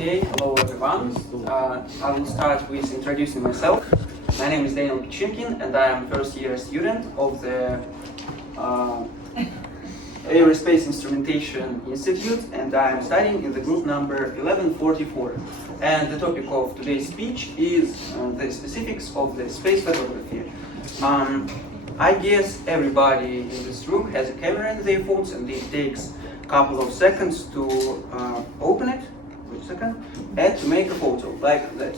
Okay, hello everyone. I will start with introducing myself. My name is Daniel Pichinkin and I am first year student of the Aerospace Instrumentation Institute, and I am studying in the group number 1144. And the topic of today's speech is the specifics of the space photography. I guess everybody in this room has a camera in their phones, and it takes a couple of seconds to open it, and to make a photo like that.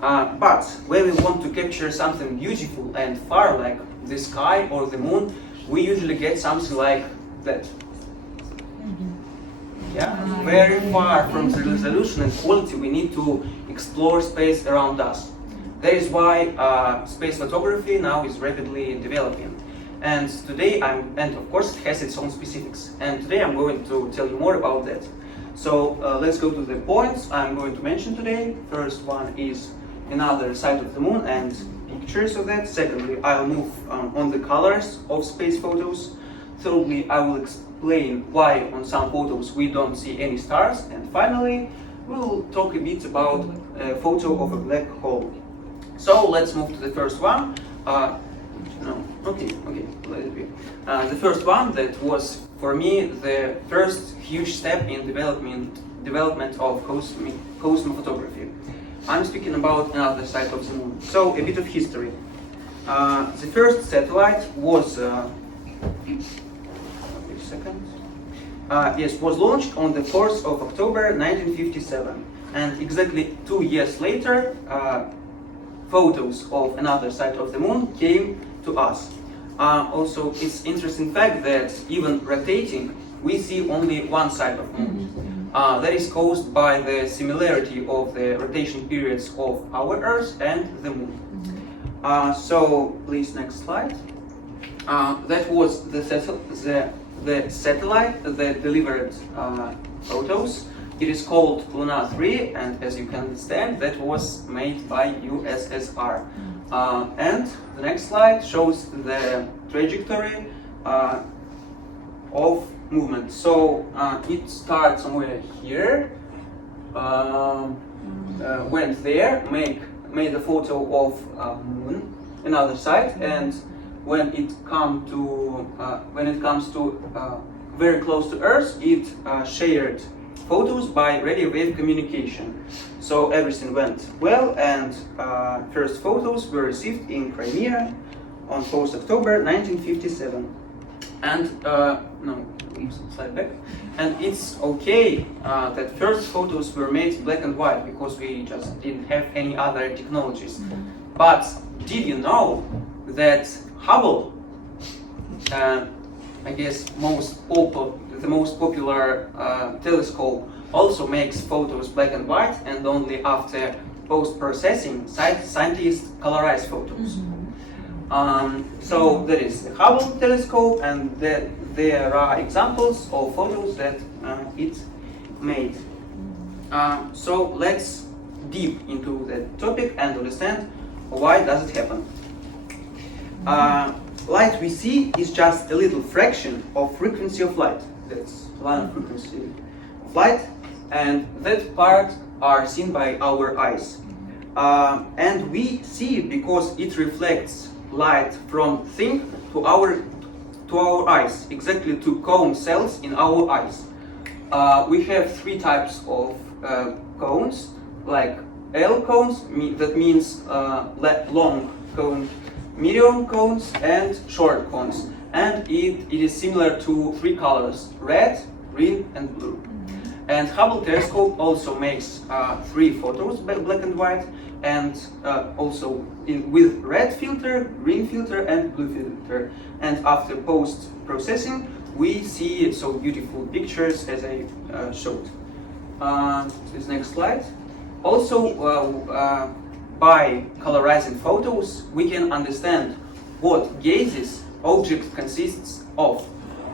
But when we want to capture something beautiful and far, like the sky or the moon, we usually get something like that. Yeah, very far from the resolution and quality we need to explore space around us. That is why space photography now is rapidly developing. And today and of course it has its own specifics. And today I'm going to tell you more about that. So let's go to the points I'm going to mention today. First one is another side of the moon and pictures of that. Secondly, I'll move on the colors of space photos. Thirdly, I will explain why on some photos we don't see any stars. And finally, we'll talk a bit about a photo of a black hole. So let's move to the first one. Let it be. The first one that was for me the first huge step in development of cosmophotography. I'm speaking about another side of the moon. So a bit of history. The first satellite was was launched on the 4th of October 1957, and exactly 2 years later, photos of another side of the moon came to us. Also, it's interesting fact that even rotating, we see only one side of the moon. That is caused by the similarity of the rotation periods of our Earth and the moon. So, please, next slide. That was the satellite that delivered photos. It is called Luna 3, and as you can understand, that was made by USSR. And the next slide shows the trajectory of movement. So it starts somewhere here, went there, made a photo of moon, another side, and when it comes to very close to Earth, it shared photos by radio wave communication. So everything went well, and first photos were received in Crimea on 4th October 1957. And slide back. And it's okay that first photos were made black and white because we just didn't have any other technologies. But did you know that Hubble, I guess the most popular telescope, also makes photos black and white, and only after post-processing scientists colorize photos. So there is the Hubble telescope, and there are examples of photos that it made. So let's deep into the topic and understand why does it happen. Light we see is just a little fraction of frequency of light. That's line of frequency of light, and that part are seen by our eyes. And we see it because it reflects light from thing to our eyes, exactly to cone cells in our eyes. We have three types of cones, like L cones, that means long cone, medium cones, and short cones. And it is similar to three colors: red, green, and blue. And Hubble telescope also makes three photos, black and white, and also with red filter, green filter, and blue filter. And after post-processing, we see so beautiful pictures as I showed. This next slide. Also, by colorizing photos, we can understand what gases object consists of.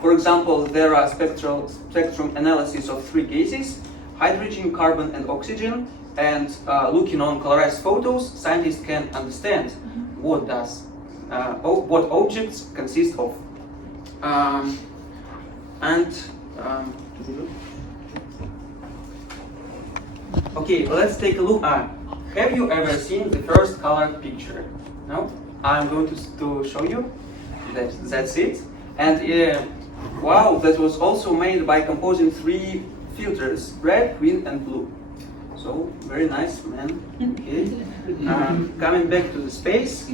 For example, there are spectrum analysis of three gases: hydrogen, carbon, and oxygen. And looking on colorized photos, scientists can understand what objects consist of. Okay, let's take a look. Have you ever seen the first colored picture? No? I'm going to show you. That's it. And wow, that was also made by composing 3 filters: red, green, and blue. So very nice, man. Okay. Coming back to the space,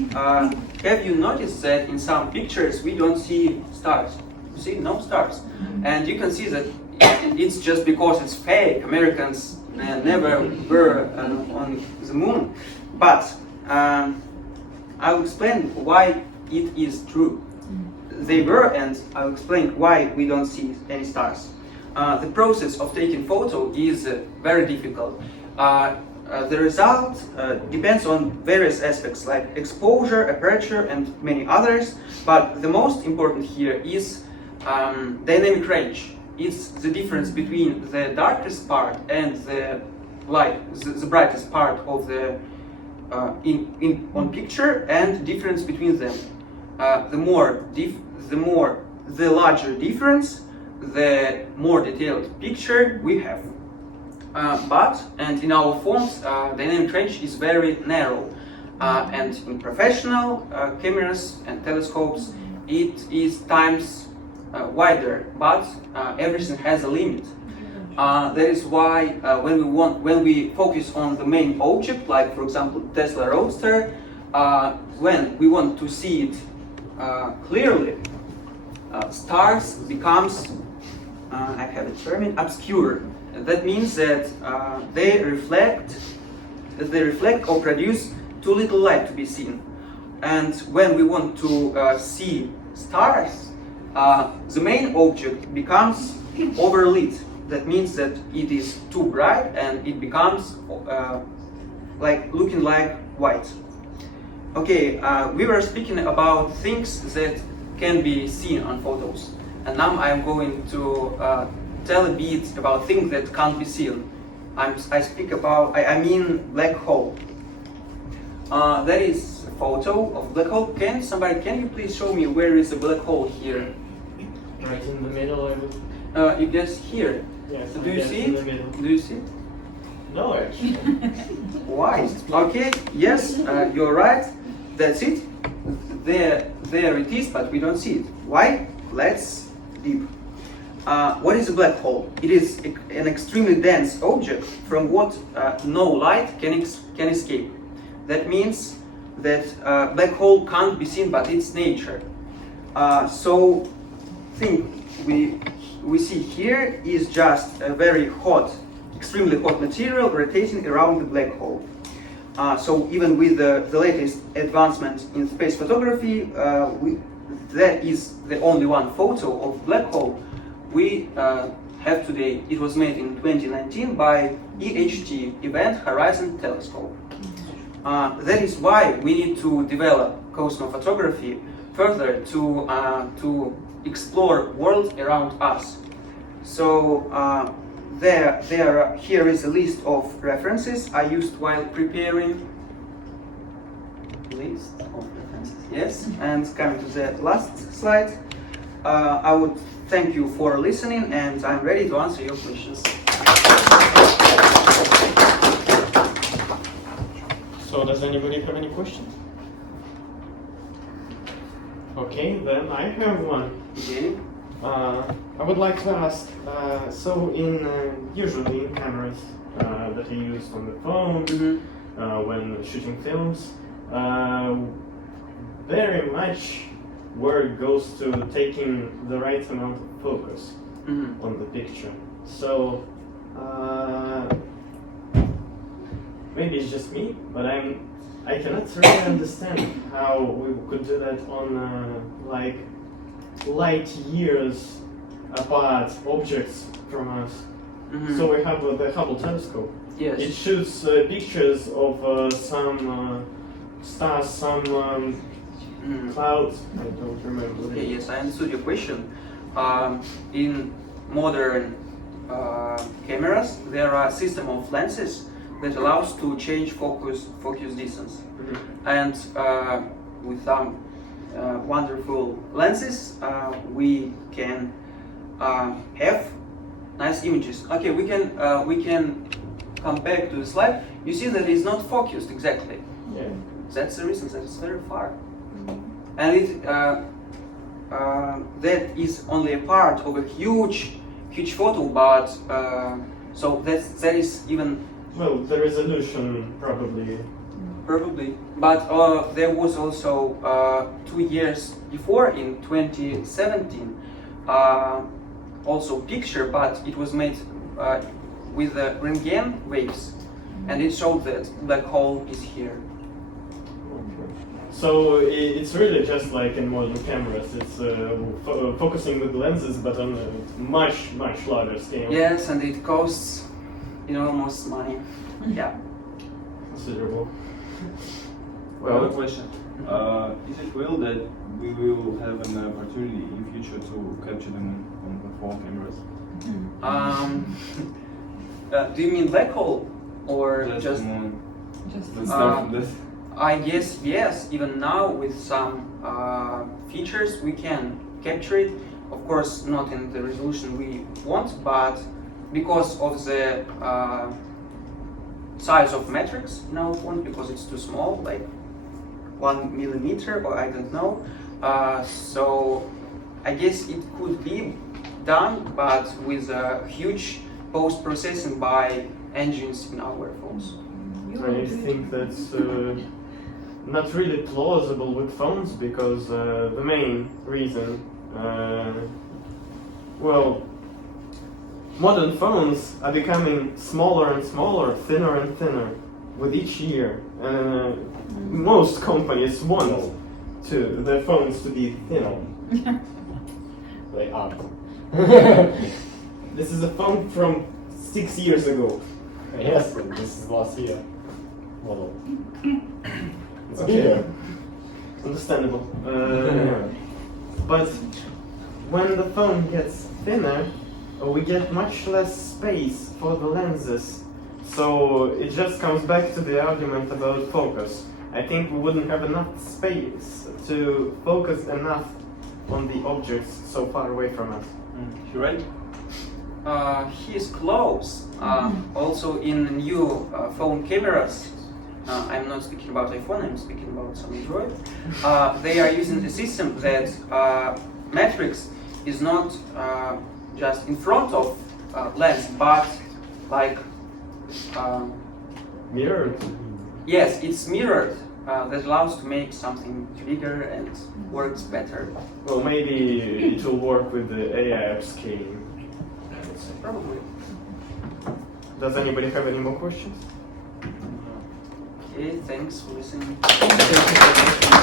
have you noticed that in some pictures we don't see stars? You see, no stars, and you can see that it's just because it's fake. Americans never were on the moon, but I'll explain why it is true. They were, and I'll explain why we don't see any stars. The process of taking photo is very difficult. The result depends on various aspects like exposure, aperture, and many others, but the most important here is dynamic range. It's the difference between the darkest part and the light, the brightest part of the on picture, and difference between them. The larger difference, the more detailed picture we have. And in our phones, dynamic range is very narrow, and in professional cameras and telescopes, it is times wider. But everything has a limit. That is why when we focus on the main object, like for example Tesla Roadster, when we want to see it clearly, stars becomes I have a term, obscure. That means that they reflect or produce too little light to be seen. And when we want to see stars, the main object becomes overlit. That means that it is too bright and it becomes looking like white. Okay, we were speaking about things that can be seen on photos, and now I'm going to tell a bit about things that can't be seen. I mean black hole. That is a photo of black hole. Can you please show me where is the black hole here? Right in the middle, I would. You guess here. Yes. So do you see it? Do you see it? No, actually. Why? Okay. Yes, you're right. That's it. There it is, but we don't see it. Why? Let's deep. What is a black hole? It is an extremely dense object from what no light can escape. That means that black hole can't be seen, but its nature. So, thing we see here is just a very hot, extremely hot material rotating around the black hole. So even with the latest advancement in space photography, that is the only one photo of black hole we have today. It was made in 2019 by EHT, Event Horizon Telescope. That is why we need to develop cosmophotography further to explore world around us. So here is a list of references I used while preparing. List of references. Yes, and coming to the last slide, I would thank you for listening, and I'm ready to answer your questions. So, does anybody have any questions? Okay, then I have one. Okay. I would like to ask, so usually in cameras that you use on the phone, when shooting films, very much work goes to taking the right amount of focus on the picture. So maybe it's just me, but I cannot really understand how we could do that on light years apart objects from us. So we have the Hubble telescope. Yes. It shoots pictures of some stars, some clouds. I don't remember. Okay, yes, I understood your question. In modern cameras, there are a system of lenses that allows to change focus distance. And with some wonderful lenses, we can have nice images. Okay, we can come back to the slide, you see that it's not focused exactly. Yeah. That's the reason that it's very far. And it, that is only a part of a huge photo, but so that is even Well, the resolution probably. But there was also 2 years before, in 2017, also picture, but it was made with the Röntgen waves, and it showed that black hole is here. So it's really just like in modern cameras. It's focusing with lenses, but on a much larger scale. Yes, and it costs enormous money. Yeah. Considerable. Well, a question. Is it real that we will have an opportunity in future to capture them on phone cameras? Do you mean black hole or just? The stuff from this? I guess yes. Even now, with some features, we can capture it. Of course, not in the resolution we want, but because of the size of matrix in our phone, because it's too small, like 1 millimeter, or I don't know. So I guess it could be done, but with a huge post-processing by engines in our phones. I think that's not really plausible with phones because the main reason, well, modern phones are becoming smaller and smaller, thinner and thinner with each year. Most companies want their phones to be thinner. They aren't. This is a phone from 6 years ago. Yes, and this is last year model. It's Okay. bigger. Understandable. But when the phone gets thinner, we get much less space for the lenses. So it just comes back to the argument about focus. I think we wouldn't have enough space to focus enough on the objects so far away from us. You right? He is close. Also in new phone cameras, I'm not speaking about iPhone, I'm speaking about some Android. They are using a system that matrix is not just in front of lens, but like Mirrored. yes, it's mirrored. That allows to make something bigger and works better. Well, maybe it will work with the AI upscaling. Probably. Does anybody have any more questions? Okay, thanks for listening. Thank you very much.